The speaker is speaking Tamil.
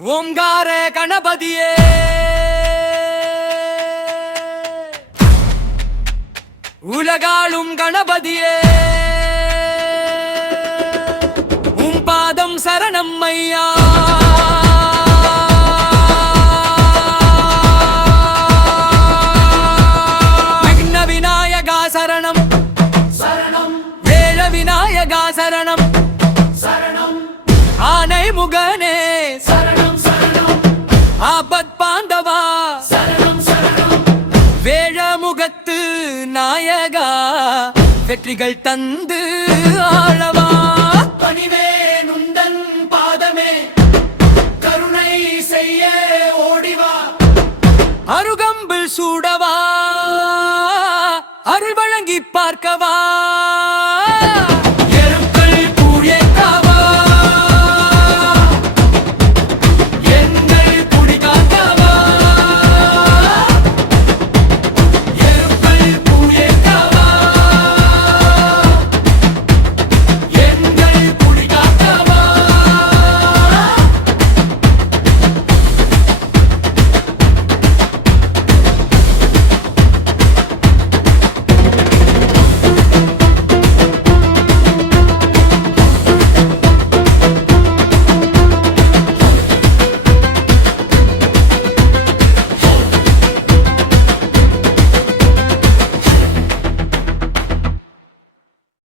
ஓம்கார கணபதியே உலகாளும் கணபதியே உம் பாதம் சரணம் ஐயா. விக்ன விநாயகா சரணம் சரணம், வேழ விநாயகா சரணம் சரணம், ஆனை முகனே சரணம் சரணம், ஆபத் பாண்டவா சரணம் சரணம், வேழமுகத்து நாயகா வெற்றிகள் தந்து ஆளவா. பணிவேன் உந்தன் பாதமே கருணை செய்ய ஓடிவா, அருகம்பில் சூடவா அருள் வழங்கி பார்க்கவா.